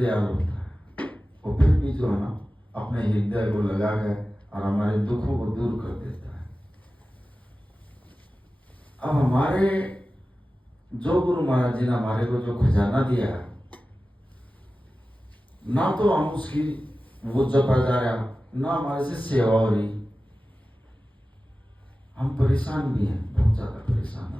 दयालु होता है, वो फिर भी जो है ना अपने हृदय को लगा कर और हमारे दुखों को दूर कर देता है। अब हमारे जो गुरु महाराज जी ने हमारे को जो खजाना दिया है, ना तो हम उसकी वो जपा जा रहा, ना हमारे से सेवा हो रही, हम परेशान भी हैं, बहुत ज्यादा परेशान हैं।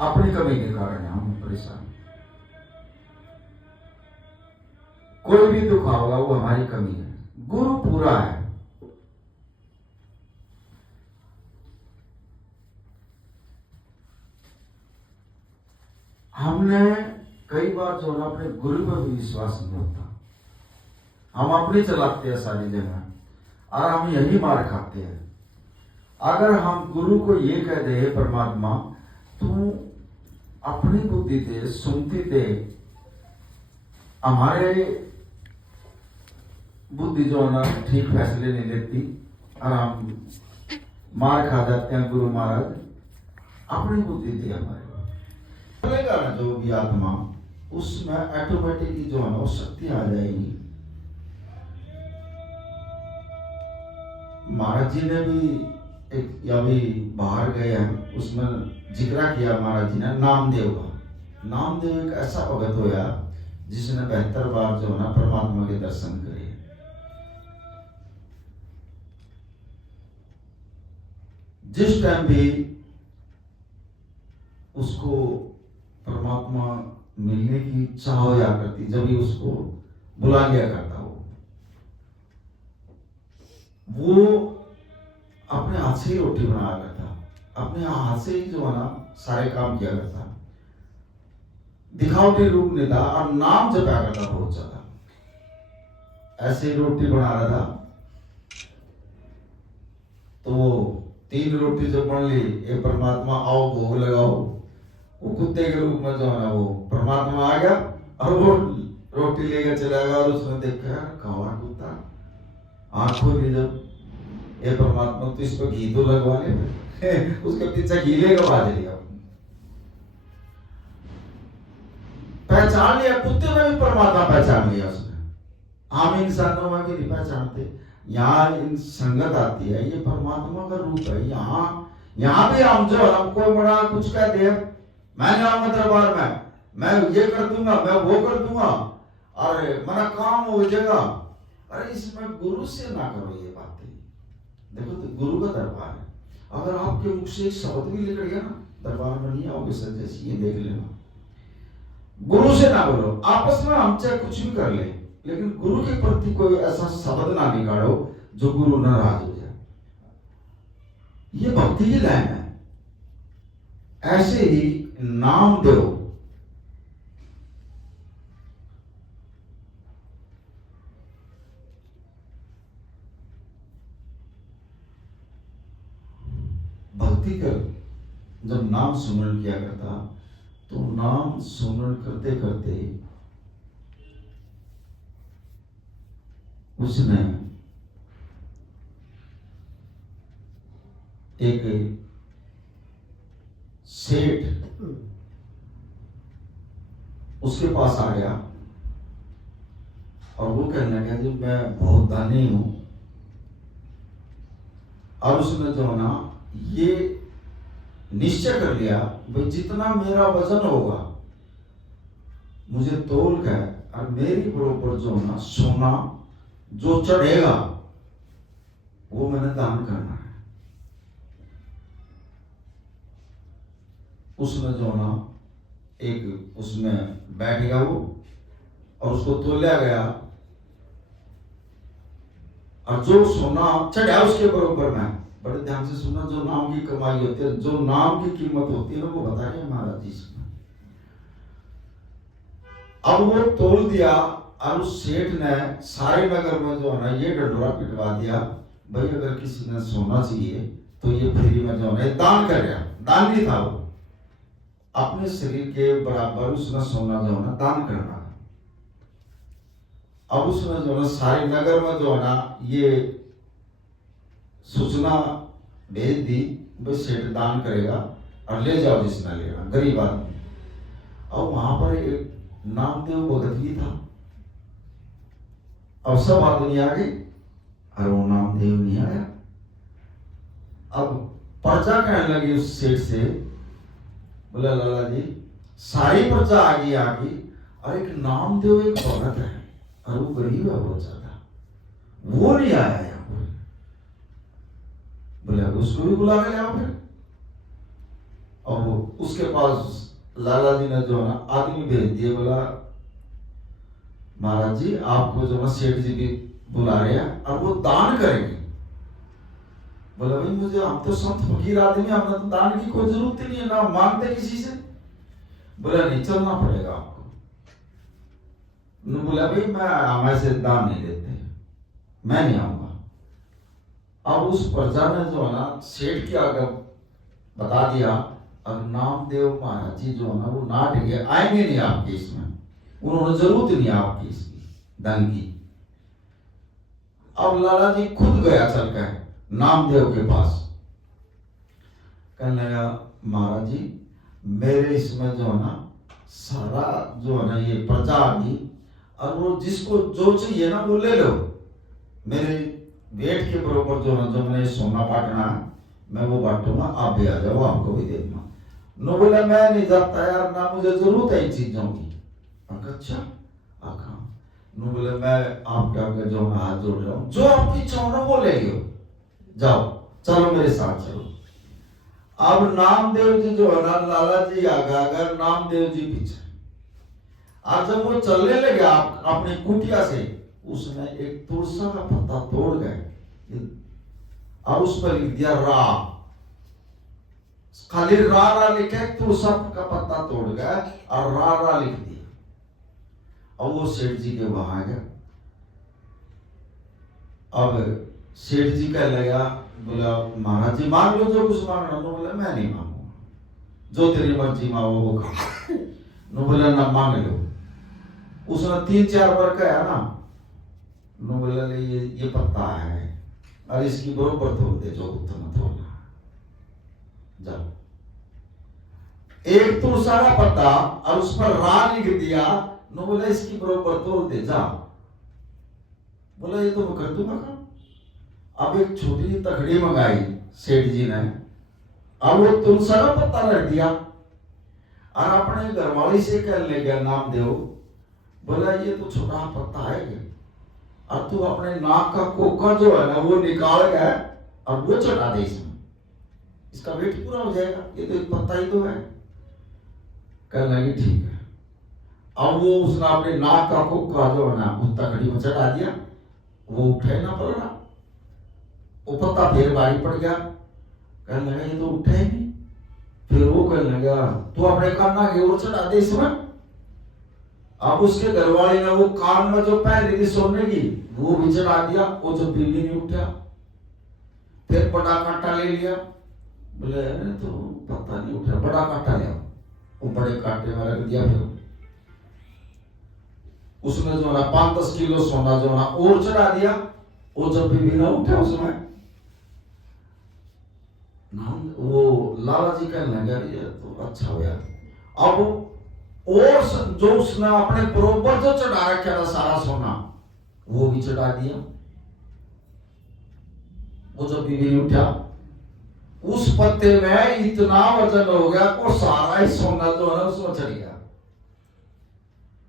अपनी कमी के कारण हम परेशान। कोई भी दुख होगा वो हमारी कमी है, गुरु पूरा है। हमने कई बार जो है अपने गुरु पर भी विश्वास नहीं होता, हम अपनी चलाते हैं सारी जगह और हम यही मार खाते हैं। अगर हम गुरु को ये कह दे परमात्मा तू अपनी बुद्धि दे, सुनती दे, हमारे बुद्धि जो है ना ठीक फैसले नहीं लेती और हम मार खा जाते हैं। गुरु महाराज अपनी बुद्धि दे हमारे ना जो भी आत्मा, उसमें ऑटोमेटिकली जो है ना वो शक्ति आ जाएगी। महाराज जी ने भी एक अभी बाहर गए हैं, उसमें जिक्र किया महाराज जी ने नामदेव का। नामदेव एक ऐसा भगत होया जिसने 72 बार जो है ना परमात्मा के दर्शन करे। जिस टाइम भी उसको परमात्मा मिलने की इच्छा हो या करती, जब भी उसको बुला लिया करता वो अपने हाथ से ही रोटी बनाया करता, अपने हाथ से ही जो है ना सारे काम किया करता, दिखावटी रूप नहीं था और नाम जपा करता बहुत ज्यादा। ऐसे रोटी बना रहा था तो 3 रोटी जब बन ली, एक परमात्मा आओ भोग लगाओ, वो कुत्ते के रूप में जो है ना वो परमात्मा आ गया और वो रोटी लेकर चला गया और उसने देखा काला कुत्ता, आंखों में जब ये परमात्मा तो इस पर घी तो लगवा ले उसके पीछे घी लेकर बाज लिया, पहचान लिया। कुत्ते में भी परमात्मा पहचान लिया उसने, आम इंसानों में भी नहीं पहचानते। यहाँ इन संगत आती है, ये परमात्मा का रूप है। यहाँ भी हम जो है कोई बड़ा कुछ कहते हैं, मैंने आऊंगा दरबार में, मैं ये कर दूंगा, मैं वो कर दूंगा, अरे मेरा काम हो जाएगा। अरे इसमें गुरु से ना करो ये बातें। देखो तो गुरु का दरबार है, अगर आपके मुख से एक शब्द भी निकल गया ना, दरबार में नहीं आओगे सर, जैसे ये देख लेना। गुरु से ना बोलो, आपस में हम चाहे कुछ भी कर ले, लेकिन गुरु के प्रति कोई ऐसा शब्द ना निकालो जो गुरु नाराज हो जाए। ये भक्ति की लाइन है। ऐसे ही नाम दो, भक्ति कर जब नाम सुमरण किया करता तो नाम सुमरण करते करते उसने एक सेठ उसके पास आ गया और वो कहने लगा जी मैं बहुत धनी हूं, और उसने जो ना ये निश्चय कर लिया भाई जितना मेरा वजन होगा मुझे तोल कर और मेरी बरोबर जो ना सोना जो चढ़ेगा वो मैंने दान करना है। उसने जो ना एक उसमें बैठ गया वो और उसको तोला गया और जो सोना चढ़ा उसके बरोबर में, बड़े ध्यान से सुनना, जो नाम की कमाई होती है, जो नाम की कीमत होती है ना, वो बता रहे महाराज जी इसमें। अब वो तोल दिया और उस सेठ ने सारे नगर में जो है ना ये डंडोरा पिटवा दिया, भाई अगर किसी ने सोना चाहिए तो ये फ्री में जो है दान कर गया। दान नहीं था वो, अपने शरीर के बराबर उसने सोना जो है ना दान करना। अब उसने जो है सारे नगर में जो है ना ये सूचना भेज दी, भाई सेठ दान करेगा और ले जाओ जिसने लेना, गरीब आदमी। और वहां पर एक नामदेव भगत भी था, अब सब आदमी आ गई और वो नामदेव नहीं आया। अब प्रजा कहने लगी उस सेठ से, बोला लाला जी सारी प्रजा आगे आगे, और एक नामदेव एक औरत है और वो गरीब है बहुत ज्यादा, वो नहीं आया यहाँ पर। बोले उसको भी बुला के लाओ फिर। और उसके पास लाला जी ने जो है ना आदमी भेज दिए, बोला महाराज जी आपको जो है सेठ जी भी बुला रहे हैं और वो दान करेंगे। बोला भाई मुझे, हम तो संत फकीर आदमी, हमने तो दान की कोई जरूरत ही नहीं है, ना मांगते किसी से। बोला नहीं चलना पड़ेगा आपको। बोला भाई मैं हमें से दान नहीं देते, मैं नहीं आऊंगा। अब उस प्रजा ने जो है ना सेठ के आगे बता दिया, अब नामदेव महाराज जी जो है ना वो नाट गए, आएंगे नहीं आपके इसमें, उन्होंने जरूरत नहीं आपकी इसकी धन की। अब लाला जी खुद गया चल कर नामदेव के पास, कहने लगा महाराज जी मेरे इसमें जो है ना सारा जो है ना ये प्रजा आ गई, और वो जिसको जो चाहिए ना वो ले लो, मेरे वेट के बराबर जो है जो मैंने सोना बांटना है मैं वो बांटूंगा, आप भी आ जाओ आपको भी दे दूंगा। नो बोला मैं नहीं जाता यार, ना मुझे जरूरत है इन चीजों की। अच्छा आखा नो बोले मैं आपके आगे जो मैं हाथ जोड़ रहा हूँ, जो आपकी इच्छा हो ना वो ले लो, जाओ चलो मेरे साथ चलो। अब नामदेव जी जो है ना लाला जी आगे अगर नामदेव जी पीछे, आज जब वो चलने लगे अपनी कुटिया से, उसने एक तुलसा का पत्ता तोड़ गए और उस पर लिख दिया रा, खाली रा रा लिखे, तुलसा का पत्ता तोड़ गया और रा रा लिख दिया। और वो सेठ जी के वहां गया। अब सेठ जी कह लगा, बोला महाराज जी मांग लो जो कुछ मांगना। नो बोला मैं नहीं मांगूंगा, जो तेरी मर्जी मांगो वो खा। नो बोला ना मांग लो। उसने 3-4 बार कहा ना, नो बोला ये पत्ता है और इसकी बरोबर तोड़ दे जो तुम्हें तोड़ना, जाओ। एक तुलसा का पत्ता और उस पर रा लिख दिया, नो बोला इसकी बरोबर तोड़ दे जा। बोला ये तो मैं कर दूंगा काम। अब एक छोटी तकड़ी मंगाई सेठ जी ने, अब वो तुलसा का पत्ता रख दिया और अपने घरवाली से कहने लगा नामदेव, बोला ये तो छोटा पत्ता है और तू अपने नाक का कोका जो है ना वो निकाल गया और वो चढ़ा दे इसमें, इसका वेट पूरा हो जाएगा, ये तो एक पत्ता ही तो है। कहने लगी ठीक है। अब वो उसने अपने नाक का कोका जो है ना उस तकड़ी में चढ़ा दिया, वो उठे ना पड़ रहा, वो पत्ता फिर भारी पड़ गया। कहने लगा ये तो उठे ही नहीं। फिर वो कहने लगा तू अपने कान की ओर चढ़ा दे इसमें। अब उसके घरवाले ने वो कान में जो पहन थी सोने की वो भी चढ़ा दिया, वो जब भी नहीं उठा। फिर बड़ा कांटा ले लिया, बोले तो पता नहीं उठा, बड़ा कांटा लिया, वो बड़े कांटे में रख दिया। फिर उसने जो ना 5-10 किलो सोना जो ना और चढ़ा दिया, वो जब भी ना उठा उसमें। वो लाला जी कहने लगा ये तो अच्छा हो गया। अब और जो उसने अपने बरोबर जो चढ़ा रखा था सारा सोना वो भी चढ़ा दिया, वो जब भी नहीं उठा। उस पत्ते में इतना वजन हो गया और सारा ही सोना जो है उसमें चढ़ गया,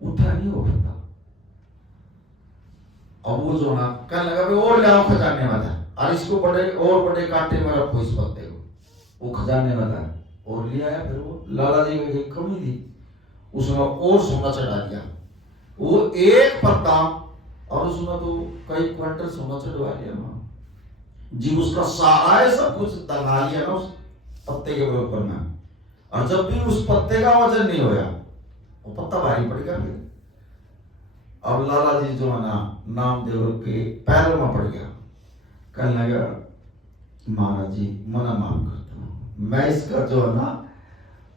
उठा नहीं हो पता। अब वो जो ना कहने लगा भाई और ले आओ खजाने में था, और इसको बड़े और बड़े कांटे में रखो इस पत्ते को, वो खजाने में था और ले आया। फिर वो लाला जी की कमी थी, उसने और सोना चढ़ा दिया, वो एक पत्ता और उसमें तो कई क्विंटल सोना चढ़वा लिया जी। उसका सारा है सब कुछ दंगा लिया ना उस पत्ते के बराबर में, और जब भी उस पत्ते का वजन नहीं होया वो पत्ता भारी पड़ गया। फिर अब लाला जी जो है ना नामदेव के पैरों में पड़ गया, कहने लगा महाराज जी मना माफ करता हूँ, मैं इसका जो है ना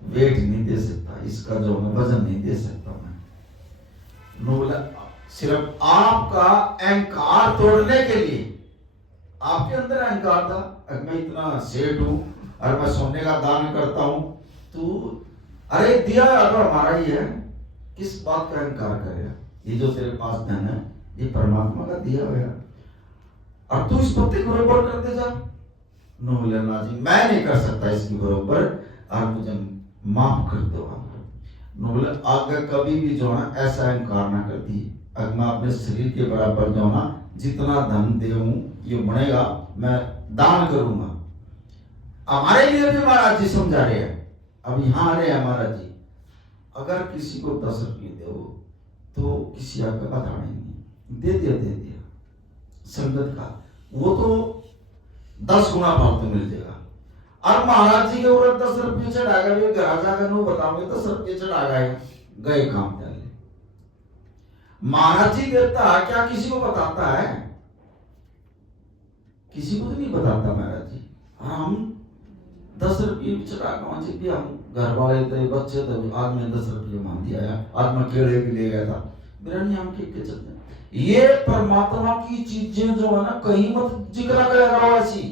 वेट नहीं दे सकता, इसका जो है वजन नहीं दे सकता मैं। बोला सिर्फ आपका अहंकार तोड़ने के लिए, आपके अंदर अहंकार था मैं इतना सेठ हूं और मैं सोने का दान करता हूं, तू अरे दिया अगर हमारा ही है, किस बात का अहंकार करेगा, ये जो तेरे पास धन है ये परमात्मा का दिया हुआ, और तू इस पत्ते को बरोबर करते जा। नो बोले ना जी मैं नहीं कर सकता इसकी बरोबर, आप मुझे माफ कर दो। नो बोले आगे कभी भी जो है ऐसा इनकार ना करती, अगर मैं अपने शरीर के बराबर जो ना जितना धन देऊं ये बनेगा मैं दान करूंगा। हमारे लिए भी महाराज जी समझा रहे हैं, अब यहाँ आ रहे हैं महाराज जी, अगर किसी को 10 रुपये दो तो किसी आगे बता नहीं, दे दिया संगत का, वो तो 10 गुना फालतू मिल जाएगा। और महाराज जी के ऊपर 10 रुपये चढ़ाएगा, भी घर जाकर नो बताओगे 10 रुपये चढ़ाएगा, गए काम चले। महाराज जी देता है क्या किसी को बताता है? किसी को तो नहीं बताता महाराज जी। हम 10 रुपये भी चढ़ा भी, हम घर वाले थे बच्चे थे, आज मैं 10 रुपये मान दिया, आज मैं केले भी ले गया था, मेरा नहीं हम के चलते। ये परमात्मा की चीजें जो है ना कहीं मत जिक्र करेगा ऐसी,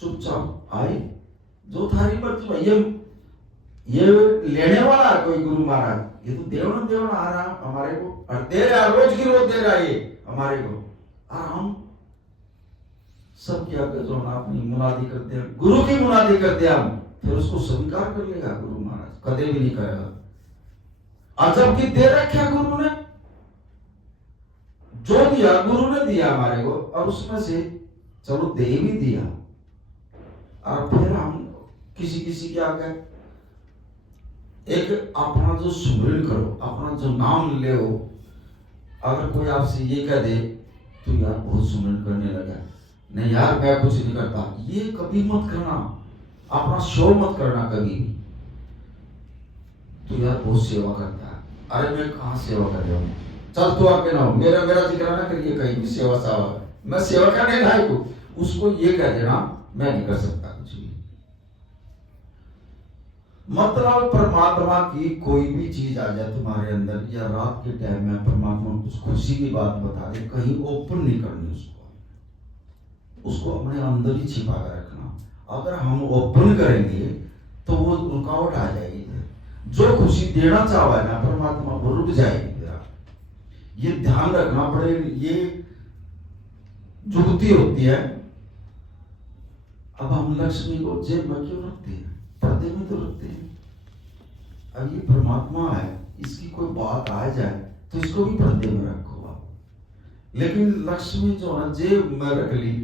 चुपचाप आए जो थारी मर्जी भाई, ये लेने वाला है कोई गुरु महाराज, ये तो देवना आ रहा हमारे को, और दे रहा रोज की रोज दे रहा है ये हमारे को, और हम सब क्या जो हम अपनी मुनादी करते हैं, गुरु की मुनादी करते हैं हम, फिर उसको स्वीकार कर लेगा गुरु महाराज, कदे भी नहीं करेगा। और जबकि दे रखा गुरु ने, जो दिया गुरु ने दिया हमारे को, और उसमें से चलो दे भी दिया, और फिर हम किसी के आगे एक अपना जो सुमरण करो, अपना जो नाम ले हो, अगर कोई आपसे ये कह दे तो यार बहुत सुमरण करने लगा, नहीं यार मैं कुछ नहीं करता, ये कभी मत करना, अपना शो मत करना कभी भी। तो यार बहुत सेवा करता है, अरे मैं कहाँ सेवा कर रहा हूँ, चल तू आके ना हो, मेरा जिक्र ना करिए कहीं भी सेवा सावा, मैं सेवा करने लायक हूँ, उसको ये कह देना मैं नहीं कर सकता कुछ भी। मतलब परमात्मा की कोई भी चीज आ जाए तुम्हारे अंदर, या रात के टाइम में परमात्मा कुछ खुशी की बात बता दे, कहीं ओपन नहीं करनी उसको अपने अंदर ही छिपा कर रखना। अगर हम ओपन करेंगे तो वो रुकावट आ जाएगी, जो खुशी देना चाहे ना परमात्मा वो रुक जाएगी। ये ध्यान रखना पड़ेगा, ये जुगती होती है। अब हम लक्ष्मी को जेब में क्यों रखते हैं, पर्दे में तो रखते हैं। अब ये परमात्मा है, इसकी कोई बात आ जाए तो इसको भी पर्दे में रखो आप, लेकिन लक्ष्मी जो है जेब में रख ली,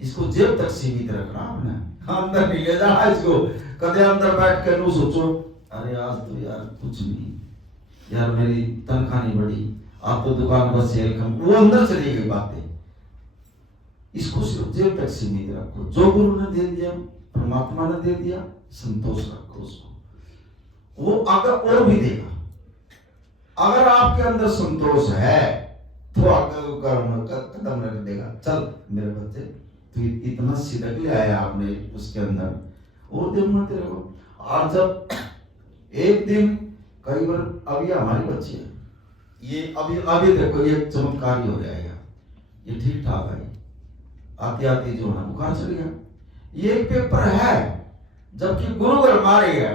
इसको जेब तक सीमित रखना आपने, अंदर नहीं ले जाना इसको। कदे अंदर बैठ कर नो सोचो अरे आज तो यार कुछ नहीं, यार मेरी तनख्वाह नहीं बढ़ी, आप तो दुकान पर सेल कम, वो अंदर चली गई बातें। इसको सिर्फ जेब तक सीमित रखो, जो गुरु ने दे दिया, परमात्मा ने दे दिया, संतोष रखो उसको, वो अगर और भी देगा। अगर आपके अंदर संतोष है तो आगे कदम रख देगा, चल मेरे बच्चे तू इतना सिदक ले आया आपने उसके अंदर, और दिन मत रखो। और जब एक दिन कई बार, अभी हमारी बच्ची है, ये अभी देखो ये चमत्कार ही हो जाएगा, ये ठीक ठाक है, आते आते जो है बुखार चल गया। ये एक पेपर है, जबकि गुरु घर मारे गए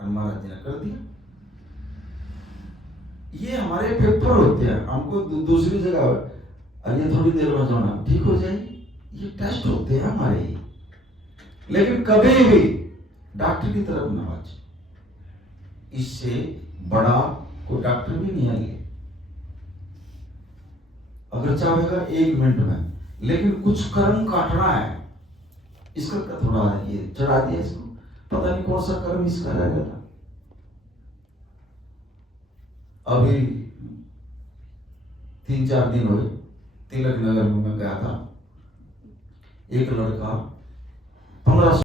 और महाराज जी ने कर दिया। ये हमारे पेपर होते हैं, हमको दूसरी जगह ये थोड़ी देर में जाना ठीक हो जाएगी, ये टेस्ट होते हैं हमारे। लेकिन कभी भी डॉक्टर की तरफ ना बचे, इससे बड़ा कोई डॉक्टर भी नहीं आएंगे, अगर चाहेगा 1 मिनट में, लेकिन कुछ कर्म काटना है, इसका थोड़ा ये चढ़ा दिया इसको, पता नहीं कौन सा कर्म इसका रह गया था। अभी 3-4 दिन हुए, तिलक नगर में मैं गया था, एक लड़का 15